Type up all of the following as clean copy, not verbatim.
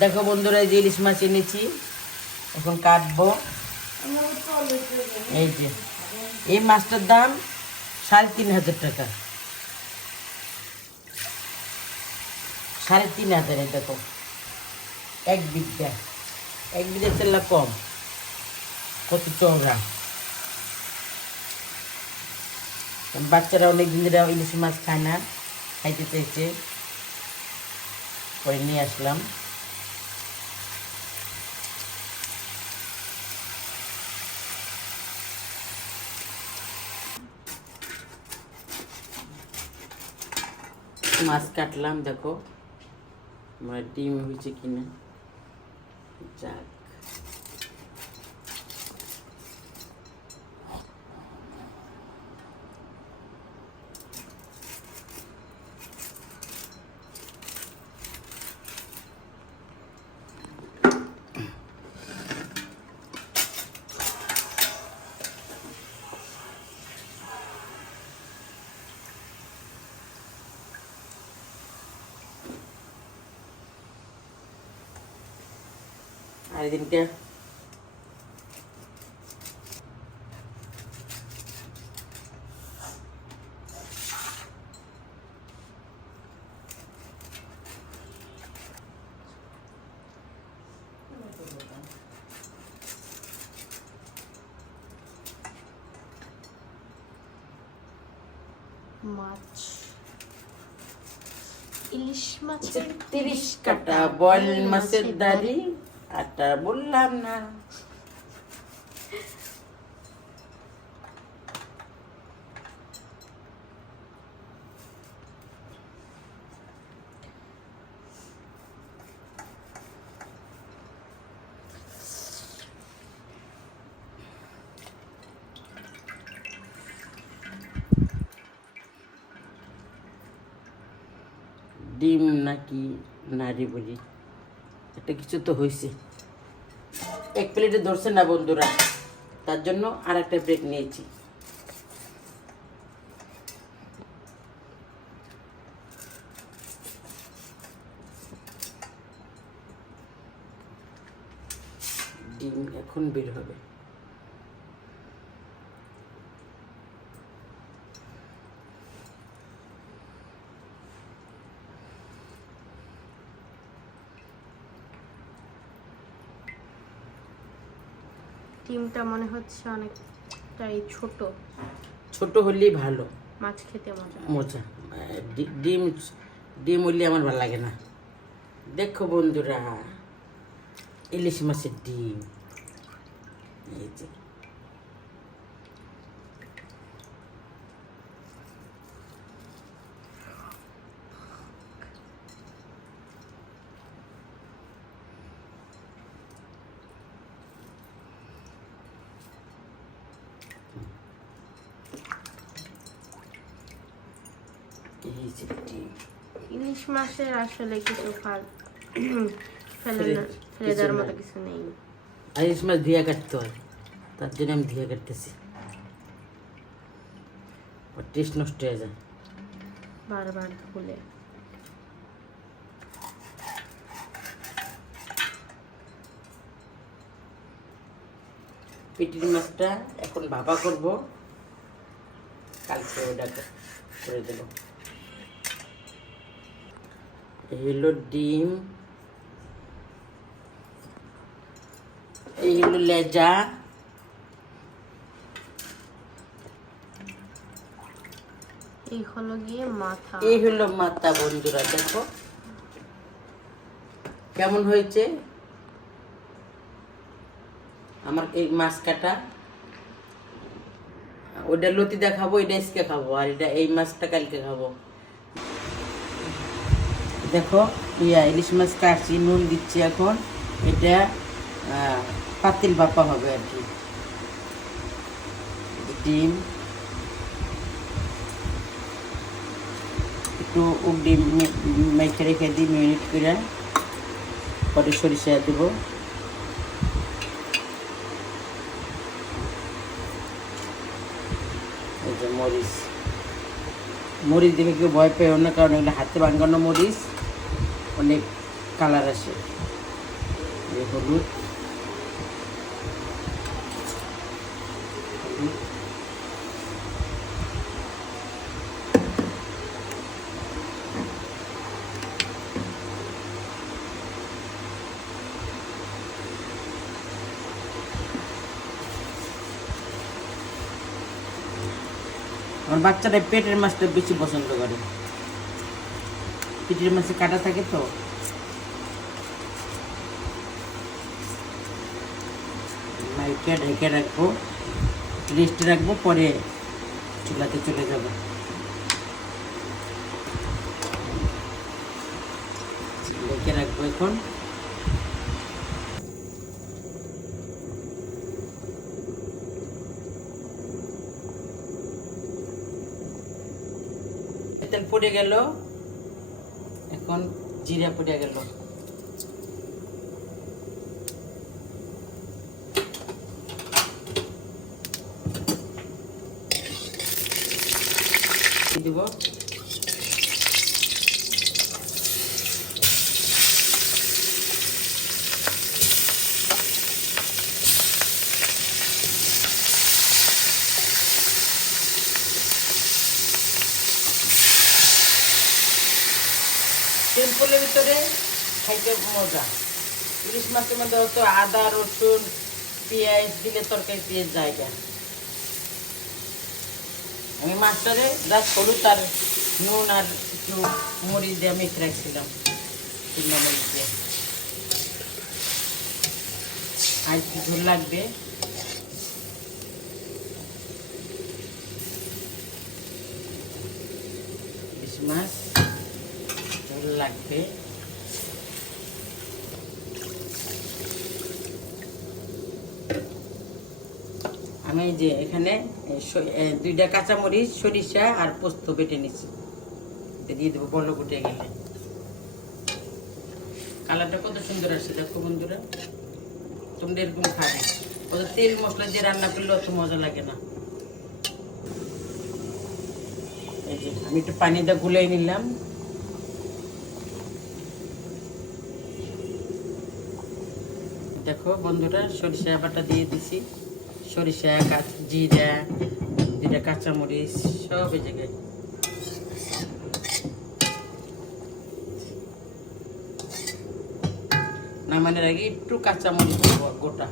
দেখো বন্ধুরা, এই যে ইলিশ মাছ এনেছি, এখন কাটবো। এই যে এই মাছটার দাম 3,500 টাকা, 3,500। এই দেখো এক বিঘা তেলা কম, কত চওড়া। বাচ্চারা অনেকদিন ধরে ইলিশ মাছ খায় না, খাইতে চাইছে, পরে নিয়ে আসলাম। মাছ কাটলাম, দেখো আমার ডিম হয়েছে কিনা। যাক, আর এদিনকে মাছ, ইলিশ মাছ 30 কাটা বয়েল মাছের দাড়ি, আটা বললাম না। ডিম নাকি নারী বলি, একটা কিছু তো হয়েছে। এক প্লেটে ধরছে না বন্ধুরা, তার জন্য আর একটা ব্রেক নিয়েছি। ডিম এখন বের হবে। ডিমটা মনে হচ্ছে অনেকটাই ছোট, ছোট হলেই ভালো, মাছ খেতে মজা। মজা। ডিম ডিম হলে আমার ভালো লাগে না। দেখো বন্ধুরা, ইলিশ মাছের ডিম, এই যে এই যে ডিম। ইলিশ মাছের আসলে কিছু ফেলে কিছু দেওয়ার না। মতো কিছু নেই। আর ইলিশ মাছ ধুয়ে কাটতে হয়, তার জন্য আমি ধুয়ে কাটতেছি, টেস্ট নষ্ট হয়ে যায়। বারবার ধুলে পেটির মাছটা এখন ভাপা করব, কালকে ওটা করে দেব। এই হলো ডিম, এই হলো লেজা, এই হলো গিয়ে মাথা। এই হলো মাথা। বন্ধুরা দেখো কেমন হয়েছে আমার এই মাছ কাটা। ওটা লতি দেখাবো, এটা আজকে খাবো, আর এটা এই মাছটা কালকে খাবো। দেখো ইলিশ মাছ কাটছি, নুন দিচ্ছি এখন। এটা পাতিল বাপা হবে আর কি। ডিম একটু ডিম মেখে রেখে দিই মিনিট করে, পরে সরিষা দেবো। এই যে মরিচ, মরিচ দেখে কেউ ভয় পেও না, কারণ এগুলো হাতে বাঙ্গানো মরিচ, অনেক কালার আসে। এই হলুদ, হলুদ, আমার বাচ্চারা পেটের মাছটা বেশি পছন্দ করে, পেটের মাছে কাটা থাকে তো। ঢেকে রাখবো, রেস্টে রাখবো, পরে চুলাতে চলে যাবো। ঢেকে রাখবো এখন। তেল পড়ে গেল, এখন জিরা পড়ে গেল। দিব সিম্পলের ভিতরে খাইতে মজা। ইলিশ মাছের মধ্যে হয়তো আদা রসুন পেঁয়াজ দিলে তরকারি দিয়ে জায়গা। আমি মাছটারে জাস্ট হলুদ আর নুন আর একটু মরিচ দিয়ে মেখে রাখছিলাম, শুকনো মরিচ দিয়ে। আর একটু ঝোল লাগবে, ইলিশ মাছ ঝোল লাগবে। আমি যে এখানে 2টা কাঁচামরিচ, সরিষা আর পোস্ত বেটে নিচ্ছি, দিয়ে দেবো বড় গুটে গেলে। কালারটা কত সুন্দর আসছে দেখো বন্ধুরা, তোমরা এরকম খাবে। ওদের তেল মশলা দিয়ে রান্না করলে অত মজা লাগে না। এই যে আমি একটু পানি দিয়ে গুলাই নিলাম। দেখো বন্ধুরা, সরিষা বাটা দিয়ে দিছি, সরিষা, জিরা, 2টা কাঁচামরিচ সব এই জায়গায়। নামানোর আগে একটু কাঁচামরিচ দেবো গোটা।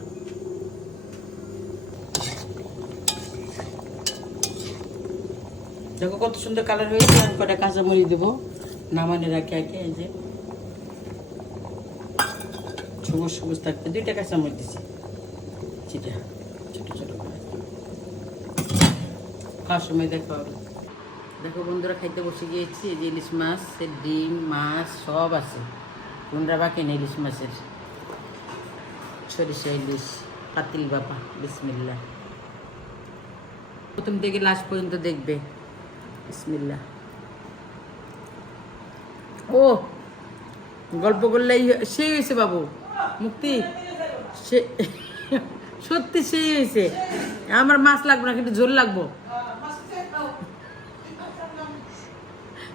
দেখো কত সুন্দর কালার হয়েছে। আমি কটা কাঁচামরিচ দেবো নামানোর আগে আগে। এই যে সবুজ সবুজ থাকবে, 2টা কাঁচামরিচ দিচ্ছি, সেটা ছোট ছোট করে খাওয়ার সময় দেখা হবে। দেখো বন্ধুরা, খাইতে বসে গিয়েছি। এই যে ইলিশ মাছ, ডিম, মাছ সব আছে, কোনটা বাকি নেই। ইলিশ মাছের সরিষা ইলিশ, পাতিল বাপা। বিসমিল্লাহ, প্রথম থেকে লাস্ট পর্যন্ত দেখবে। বিসমিল্লাহ। ও গল্প করলে সেই হয়েছে বাবু, মুক্তি সে সত্যি সেই হয়েছে। আমার মাছ লাগবে না, কিন্তু ঝোল লাগবো।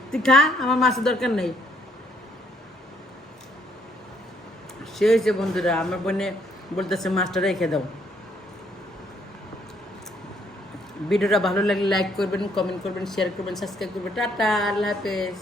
তুই খা, আমার মাছের দরকার নেই। সে হয়েছে বন্ধুরা। আমার বোনে বলতেছে মাছটা রেখে দাও। ভিডিওটা ভালো লাগলে লাইক করবেন, কমেন্ট করবেন, শেয়ার করবেন, সাবস্ক্রাইব করবেন। টাটা, আল্লাহ হাফেজ।